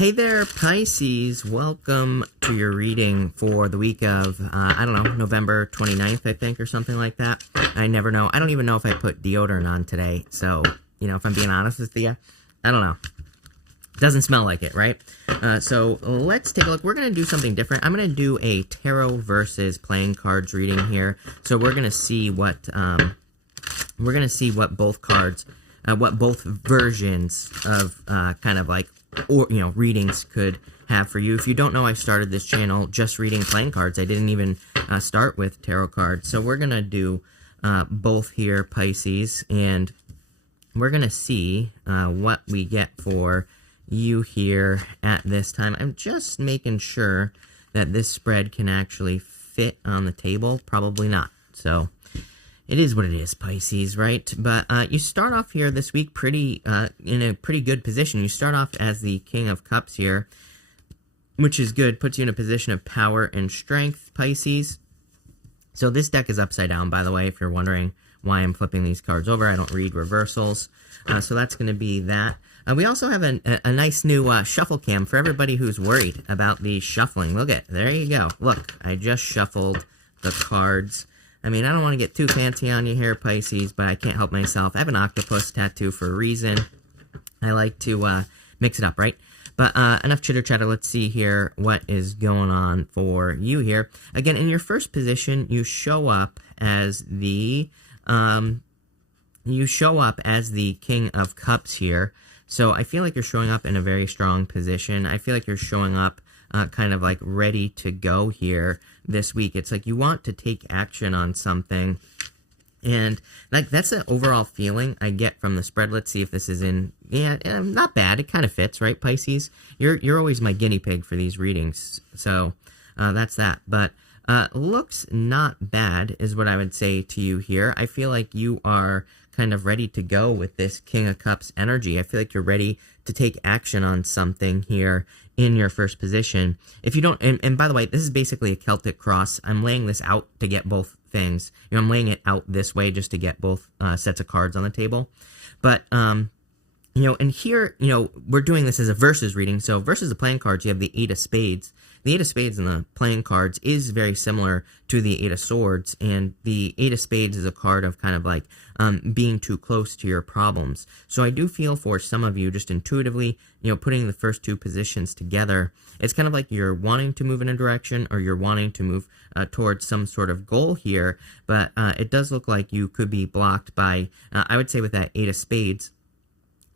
Hey there, Pisces. Welcome to your reading for the week of, November 29th, I think, or something like that. I never know. I don't even know if I put deodorant on today. So, if I'm being honest with you, I don't know. Doesn't smell like it, right? So let's take a look. We're going to do something different. I'm going to do a tarot versus playing cards reading here. So we're going to see what both cards, what both versions of readings could have for you. If you don't know, I started this channel just reading playing cards. I didn't even start with tarot cards. So we're going to do both here, Pisces, and we're going to see what we get for you here at this time. I'm just making sure that this spread can actually fit on the table. Probably not. So it is what it is, Pisces, right? But you start off here this week in a pretty good position. You start off as the King of Cups here, which is good. Puts you in a position of power and strength, Pisces. So this deck is upside down, by the way, if you're wondering why I'm flipping these cards over. I don't read reversals. So that's going to be that. We also have a nice new shuffle cam for everybody who's worried about the shuffling. Look at, there you go. Look, I just shuffled the cards. I mean, I don't want to get too fancy on you here, Pisces, but I can't help myself. I have an octopus tattoo for a reason. I like to mix it up, right? But enough chitter-chatter. Let's see here what is going on for you here. Again, in your first position, you show up as the King of Cups here. So I feel like you're showing up in a very strong position. I feel like you're showing up kind of like ready to go here this week. It's like you want to take action on something. And like that's the overall feeling I get from the spread. Let's see if this is in, not bad. It kind of fits, right, Pisces? You're always my guinea pig for these readings. So that's that. But looks not bad is what I would say to you here. I feel like you are kind of ready to go with this King of Cups energy. I feel like you're ready to take action on something here in your first position. If you don't, and by the way, this is basically a Celtic cross. I'm laying this out to get both things. I'm laying it out this way just to get both sets of cards on the table. But, and here, we're doing this as a versus reading. So versus the playing cards, you have the Eight of Spades. The Eight of Spades in the playing cards is very similar to the Eight of Swords, and the Eight of Spades is a card of kind of like being too close to your problems. So I do feel for some of you, just intuitively, putting the first two positions together, it's kind of like you're wanting to move in a direction or you're wanting to move towards some sort of goal here, but it does look like you could be blocked by, I would say with that Eight of Spades,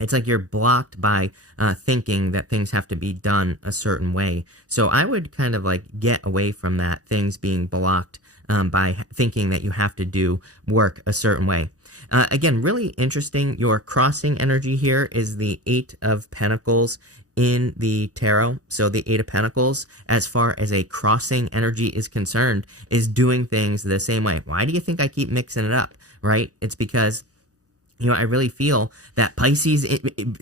it's like you're blocked by thinking that things have to be done a certain way. So I would kind of like get away from that, things being blocked by thinking that you have to do work a certain way. Again, really interesting. Your crossing energy here is the Eight of Pentacles in the tarot. So the Eight of Pentacles, as far as a crossing energy is concerned, is doing things the same way. Why do you think I keep mixing it up, right? It's because I really feel that Pisces,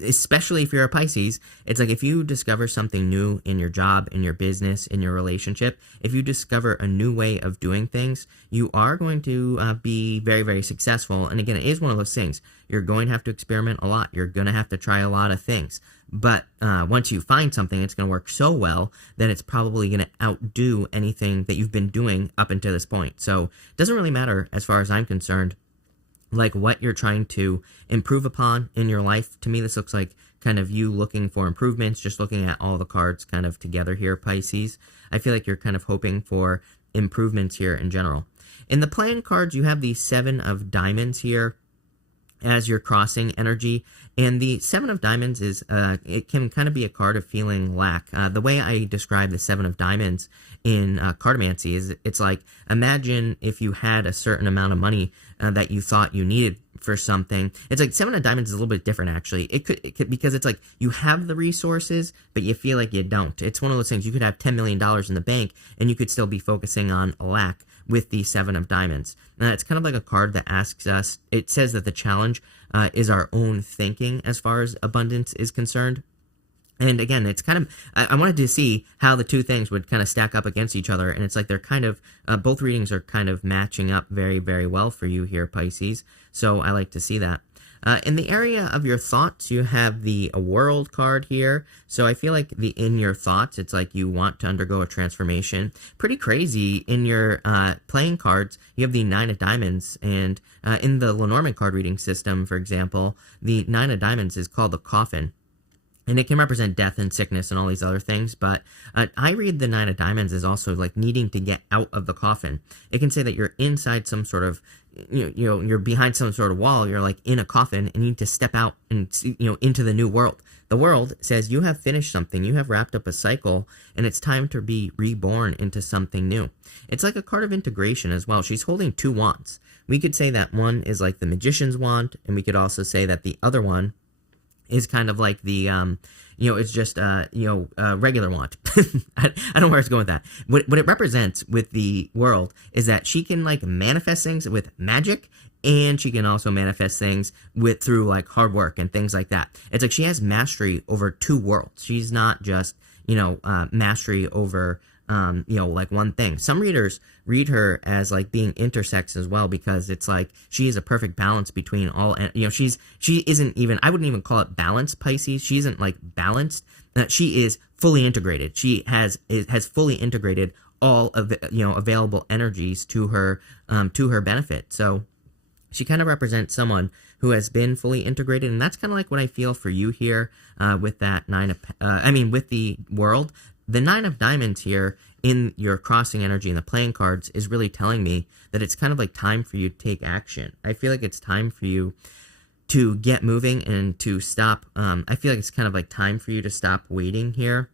especially if you're a Pisces, it's like if you discover something new in your job, in your business, in your relationship, if you discover a new way of doing things, you are going to be very, very successful. And again, it is one of those things. You're going to have to experiment a lot. You're going to have to try a lot of things. But once you find something, it's going to work so well that it's probably going to outdo anything that you've been doing up until this point. So it doesn't really matter as far as I'm concerned, like what you're trying to improve upon in your life. To me, this looks like kind of you looking for improvements, just looking at all the cards kind of together here, Pisces. I feel like you're kind of hoping for improvements here in general. In the playing cards, you have the Seven of Diamonds here as your crossing energy. And the Seven of Diamonds is, it can kind of be a card of feeling lack. The way I describe the Seven of Diamonds in cartomancy is it's like, imagine if you had a certain amount of money that you thought you needed for something. It's like Seven of Diamonds is a little bit different, actually. It could because it's like you have the resources, but you feel like you don't. It's one of those things. You could have $10 million in the bank, and you could still be focusing on lack with the Seven of Diamonds. Now, it's kind of like a card that asks us, it says that the challenge is our own thinking as far as abundance is concerned. And again, it's kind of, I wanted to see how the two things would kind of stack up against each other. And it's like they're kind of, both readings are kind of matching up very, very well for you here, Pisces. So I like to see that. In the area of your thoughts, you have the World card here. So I feel like in your thoughts, it's like you want to undergo a transformation. Pretty crazy. In your playing cards, you have the Nine of Diamonds. And in the Lenormand card reading system, for example, the Nine of Diamonds is called the Coffin. And it can represent death and sickness and all these other things, but I read the Nine of Diamonds as also like needing to get out of the coffin. It can say that you're inside some sort of, you're behind some sort of wall, you're like in a coffin and you need to step out and, into the new world. The world says you have finished something, you have wrapped up a cycle, and it's time to be reborn into something new. It's like a card of integration as well. She's holding two wands. We could say that one is like the Magician's wand, and we could also say that the other one is kind of like the, it's just, regular wand. I don't know where it's going with that. What it represents with the world is that she can like manifest things with magic, and she can also manifest things through like hard work and things like that. It's like she has mastery over two worlds. She's not just, mastery over, like one thing. Some readers read her as like being intersex as well, because it's like she is a perfect balance between all, she isn't even, I wouldn't even call it balanced Pisces. She isn't like balanced. She is fully integrated. She has fully integrated all of available energies to her benefit. So she kind of represents someone who has been fully integrated, and that's kind of like what I feel for you here with that with the world. The Nine of Diamonds here in your crossing energy in the playing cards is really telling me that it's kind of like time for you to take action. I feel like it's time for you to get moving and to stop. I feel like it's kind of like time for you to stop waiting here.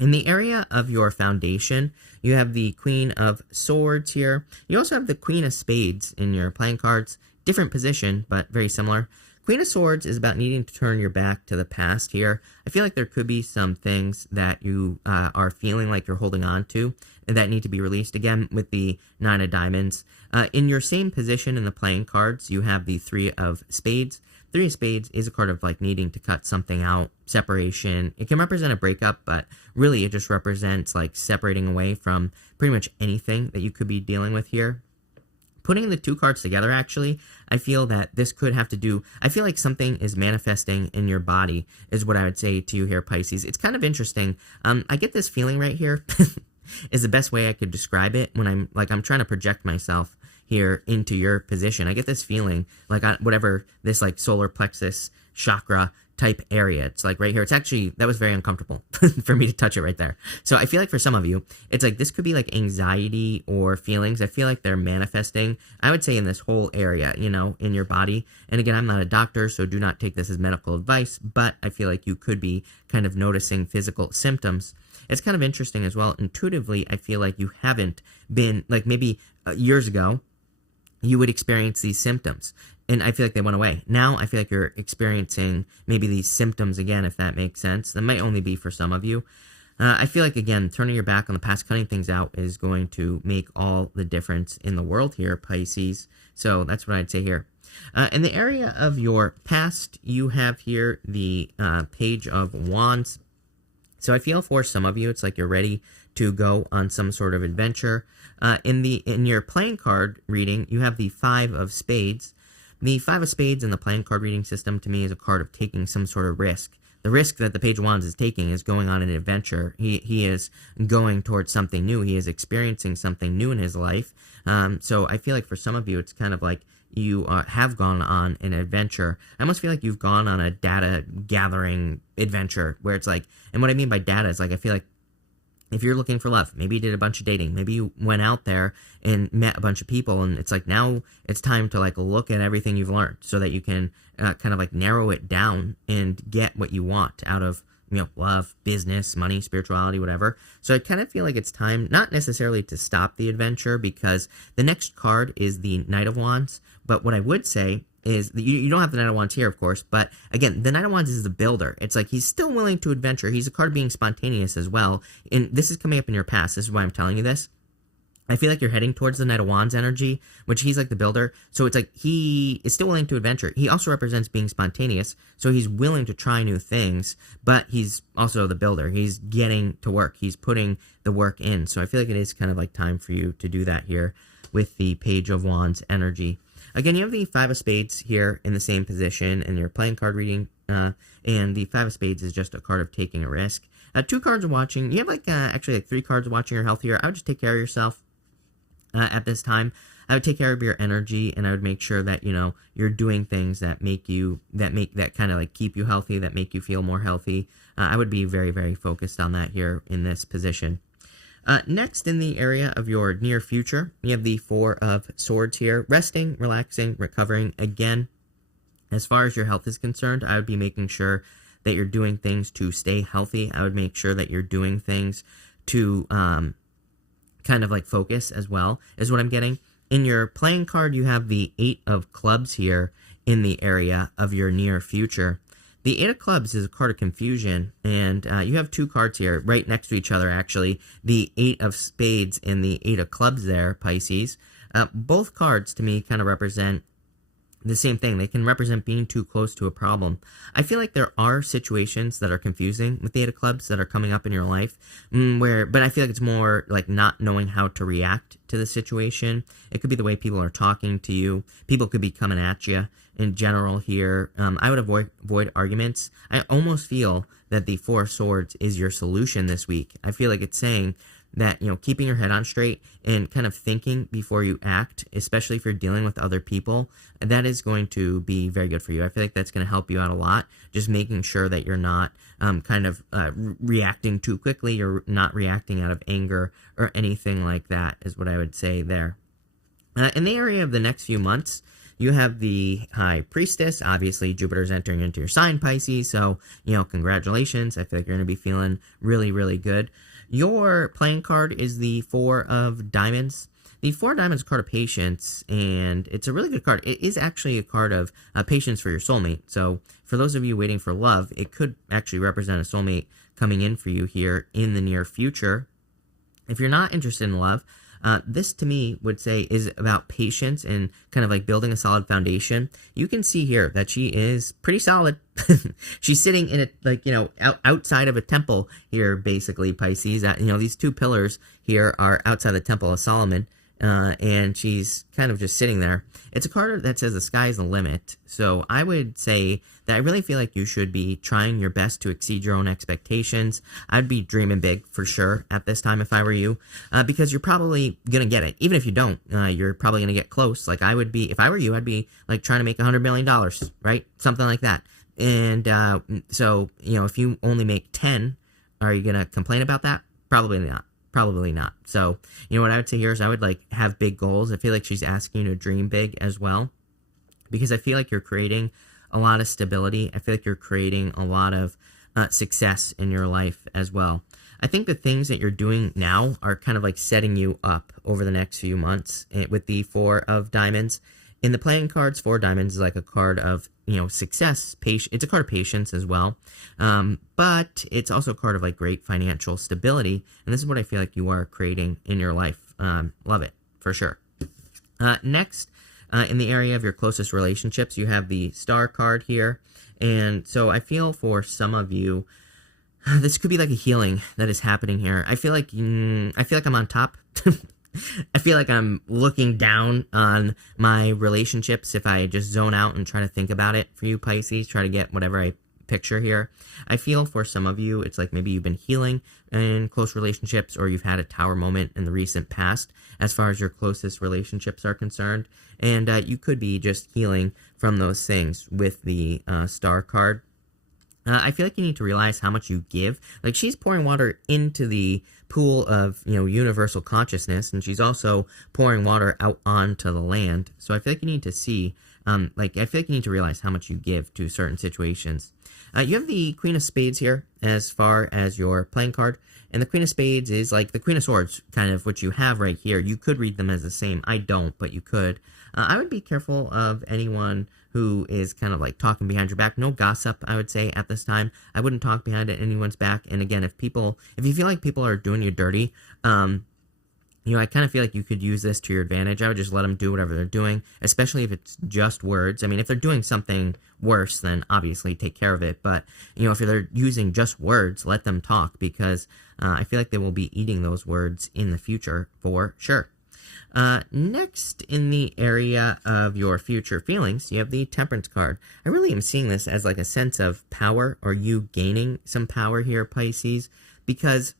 In the area of your foundation, you have the Queen of Swords here. You also have the Queen of Spades in your playing cards. Different position, but very similar. Queen of Swords is about needing to turn your back to the past here. I feel like there could be some things that you are feeling like you're holding on to that need to be released. Again, with the Nine of Diamonds. In your same position in the playing cards, you have the Three of Spades. Three of Spades is a card of like needing to cut something out, separation. It can represent a breakup, but really it just represents like separating away from pretty much anything that you could be dealing with here. Putting the two cards together, actually, I feel that this could have to do, I feel like something is manifesting in your body, is what I would say to you here, Pisces. It's kind of interesting. I get this feeling right here, is the best way I could describe it, when I'm trying to project myself here into your position. I get this feeling, like whatever this like solar plexus chakra type area, it's like right here. It's actually, that was very uncomfortable for me to touch it right there. So I feel like for some of you, it's like this could be like anxiety or feelings. I feel like they're manifesting, I would say, in this whole area, in your body. And again, I'm not a doctor, so do not take this as medical advice, but I feel like you could be kind of noticing physical symptoms. It's kind of interesting as well. Intuitively, I feel like you haven't been, like maybe years ago, you would experience these symptoms, and I feel like they went away. Now I feel like you're experiencing maybe these symptoms again, if that makes sense. That might only be for some of you. I feel like, again, turning your back on the past, cutting things out is going to make all the difference in the world here, Pisces. So that's what I'd say here. In the area of your past, you have here the Page of Wands. So I feel for some of you, it's like you're ready to go on some sort of adventure. In your playing card reading, you have the Five of Spades. The Five of Spades in the playing card reading system, to me, is a card of taking some sort of risk. The risk that the Page of Wands is taking is going on an adventure. He is going towards something new. He is experiencing something new in his life. So I feel like for some of you, it's kind of like you have gone on an adventure. I almost feel like you've gone on a data gathering adventure, where it's like, and what I mean by data is like, I feel like if you're looking for love, maybe you did a bunch of dating, maybe you went out there and met a bunch of people, and it's like now it's time to like look at everything you've learned so that you can kind of like narrow it down and get what you want out of, love, business, money, spirituality, whatever. So I kind of feel like it's time, not necessarily to stop the adventure, because the next card is the Knight of Wands. But what I would say is that you don't have the Knight of Wands here, of course, but again, the Knight of Wands is the builder. It's like he's still willing to adventure. He's a card of being spontaneous as well. And this is coming up in your past. This is why I'm telling you this. I feel like you're heading towards the Knight of Wands energy, which he's like the builder. So it's like he is still willing to adventure. He also represents being spontaneous. So he's willing to try new things, but he's also the builder. He's getting to work. He's putting the work in. So I feel like it is kind of like time for you to do that here with the Page of Wands energy. Again, you have the Five of Spades here in the same position in your playing card reading, and the Five of Spades is just a card of taking a risk. 2 cards of watching. You have actually 3 cards of watching your health here. I would just take care of yourself at this time. I would take care of your energy, and I would make sure that, you're doing things that that kind of like keep you healthy, that make you feel more healthy. I would be very, very focused on that here in this position. Next, in the area of your near future, you have the Four of Swords here. Resting, relaxing, recovering. Again, as far as your health is concerned, I would be making sure that you're doing things to stay healthy. I would make sure that you're doing things to kind of like focus as well, is what I'm getting. In your playing card, you have the Eight of Clubs here in the area of your near future. The Eight of Clubs is a card of confusion, and you have 2 cards here right next to each other, actually. The Eight of Spades and the Eight of Clubs there, Pisces. Both cards, to me, kind of represent the same thing. They can represent being too close to a problem. I feel like there are situations that are confusing with the Eight of Clubs that are coming up in your life, but I feel like it's more like not knowing how to react to the situation. It could be the way people are talking to you. People could be coming at you in general here. I would avoid arguments. I almost feel that the Four of Swords is your solution this week. I feel like it's saying that, keeping your head on straight and kind of thinking before you act, especially if you're dealing with other people, that is going to be very good for you. I feel like that's going to help you out a lot, just making sure that you're not reacting too quickly, or not reacting out of anger or anything like that, is what I would say there. In the area of the next few months, you have the High Priestess. Obviously, Jupiter's entering into your sign, Pisces, so, congratulations. I feel like you're going to be feeling really, really good. Your playing card is the Four of Diamonds. The Four of Diamonds is a card of patience, and it's a really good card. It is actually a card of patience for your soulmate. So for those of you waiting for love, it could actually represent a soulmate coming in for you here in the near future. If you're not interested in love, this to me would say is about patience and kind of like building a solid foundation. You can see here that she is pretty solid. She's sitting in outside of a temple here, basically, Pisces. These 2 pillars here are outside the Temple of Solomon, and she's kind of just sitting there. It's a card that says the sky's the limit. So I would say that I really feel like you should be trying your best to exceed your own expectations. I'd be dreaming big for sure at this time if I were you, because you're probably going to get it. Even if you don't, you're probably going to get close. Like I would be, if I were you, I'd be like trying to make $100 million, right? Something like that. And so, if you only make 10, are you going to complain about that? Probably not. Probably not. So, what I would say here is I would have big goals. I feel like she's asking you to dream big as well, because I feel like you're creating a lot of stability. I feel like you're creating a lot of success in your life as well. I think the things that you're doing now are kind of like setting you up over the next few months with the Four of Diamonds. In the playing cards, Four of Diamonds is like a card of, success. It's a card of patience as well. But it's also a card of great financial stability. And this is what I feel like you are creating in your life. Love it, for sure. Next, in the area of your closest relationships, you have the Star card here. And so I feel for some of you, this could be like a healing that is happening here. I feel like I'm on top. I feel like I'm looking down on my relationships if I just zone out and try to think about it for you, Pisces, try to get whatever I picture here. I feel for some of you, it's like maybe you've been healing in close relationships, or you've had a tower moment in the recent past as far as your closest relationships are concerned. And you could be just healing from those things with the Star card. I feel like you need to realize how much you give. Like, she's pouring water into the pool of, universal consciousness, and she's also pouring water out onto the land. So I feel like you need to see, I feel like you need to realize how much you give to certain situations. You have the Queen of Spades here as far as your playing card, and the Queen of Spades is like the Queen of Swords, kind of what you have right here. You could read them as the same. I don't, but you could. I would be careful of anyone who is kind of talking behind your back. No gossip, I would say, at this time. I wouldn't talk behind anyone's back. And again, if you feel like people are doing you dirty, I kind of feel like you could use this to your advantage. I would just let them do whatever they're doing, especially if it's just words. I mean, if they're doing something worse, then obviously take care of it. But, if they're using just words, let them talk, because I feel like they will be eating those words in the future for sure. Next, in the area of your future feelings, you have the Temperance card. I really am seeing this as like a sense of power, or you gaining some power here, Pisces, because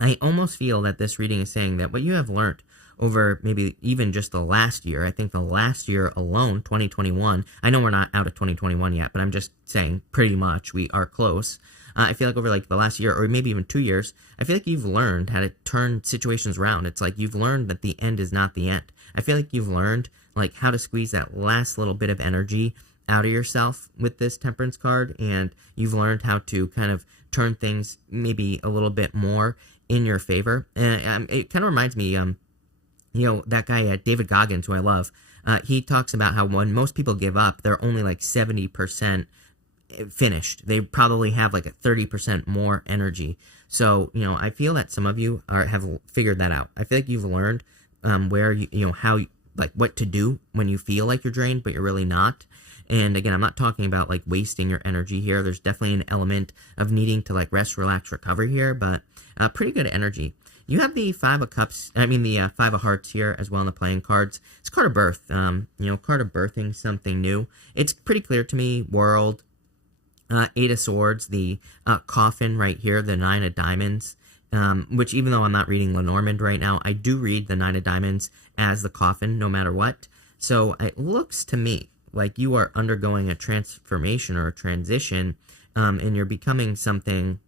I almost feel that this reading is saying that what you have learned over maybe even just the last year, I think the last year alone, 2021, I know we're not out of 2021 yet, but I'm just saying pretty much we are close. I feel like over like the last year, or maybe even 2 years, I feel like you've learned how to turn situations around. It's like you've learned that the end is not the end. I feel like you've learned like how to squeeze that last little bit of energy out of yourself with this Temperance card, and you've learned how to kind of turn things maybe a little bit more in your favor. And it kind of reminds me, that guy, David Goggins, who I love, he talks about how when most people give up, they're only like 70% finished. They probably have like a 30% more energy. So, I feel that some of you have figured that out. I feel like you've learned where, how, like what to do when you feel like you're drained, but you're really not. And again, I'm not talking about like wasting your energy here. There's definitely an element of needing to like rest, relax, recover here, but pretty good energy. You have the Five of Hearts here as well in the playing cards. It's card of birth, card of birthing something new. It's pretty clear to me, World, Eight of Swords, the coffin right here, the Nine of Diamonds, which even though I'm not reading Lenormand right now, I do read the Nine of Diamonds as the coffin no matter what. So it looks to me like you are undergoing a transformation or a transition, and you're becoming something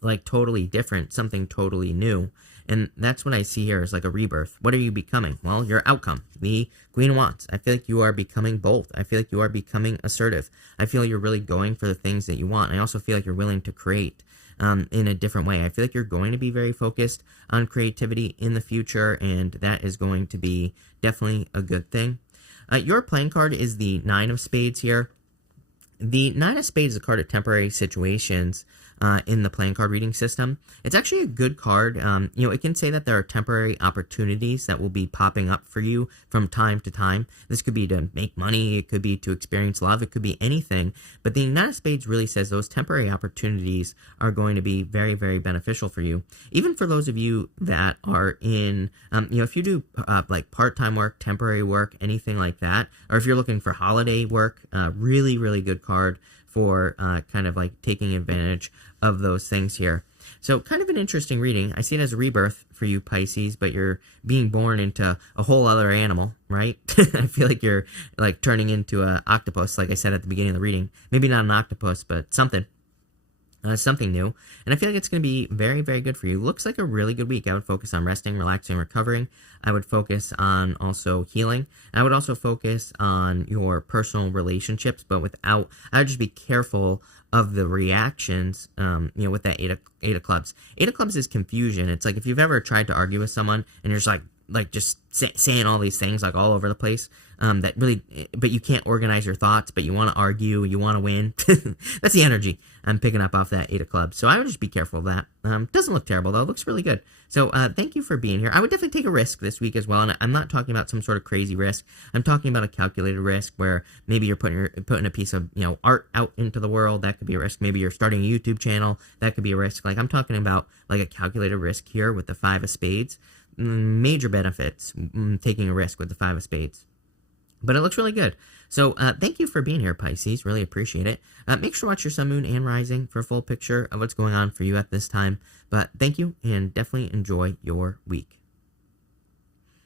like totally different, something totally new. And that's what I see here is like a rebirth. What are you becoming? Well, your outcome, the Queen of Wands. I feel like you are becoming bold. I feel like you are becoming assertive. I feel you're really going for the things that you want. I also feel like you're willing to create in a different way. I feel like you're going to be very focused on creativity in the future, and that is going to be definitely a good thing. Your playing card is the Nine of Spades here. The Nine of Spades is a card of temporary situations in the playing card reading system. It's actually a good card. It can say that there are temporary opportunities that will be popping up for you from time to time. This could be to make money. It could be to experience love. It could be anything. But the Nine of Spades really says those temporary opportunities are going to be very, very beneficial for you. Even for those of you that are in, if you do like part-time work, temporary work, anything like that, or if you're looking for holiday work, really, really good card for kind of like taking advantage of those things here. So kind of an interesting reading. I see it as a rebirth for you, Pisces, but you're being born into a whole other animal, right? I feel like you're like turning into an octopus, like I said at the beginning of the reading. Maybe not an octopus, but something. Something new. And I feel like it's going to be very, very good for you. Looks like a really good week. I would focus on resting, relaxing, recovering. I would focus on also healing. I would also focus on your personal relationships, but I would just be careful of the reactions, with that eight of clubs. Eight of clubs is confusion. It's like if you've ever tried to argue with someone and you're just like just saying all these things like all over the place, that really, but you can't organize your thoughts, but you want to argue, you want to win. That's the energy I'm picking up off that Eight of Clubs. So I would just be careful of that. Doesn't look terrible though. It looks really good. So thank you for being here. I would definitely take a risk this week as well. And I'm not talking about some sort of crazy risk. I'm talking about a calculated risk where maybe you're putting a piece of, art out into the world. That could be a risk. Maybe you're starting a YouTube channel. That could be a risk. Like I'm talking about like a calculated risk here with the Five of Spades. Major benefits taking a risk with the Five of Spades. But it looks really good. So thank you for being here, Pisces. Really appreciate it. Make sure to watch your sun, moon, and rising for a full picture of what's going on for you at this time. But thank you, and definitely enjoy your week.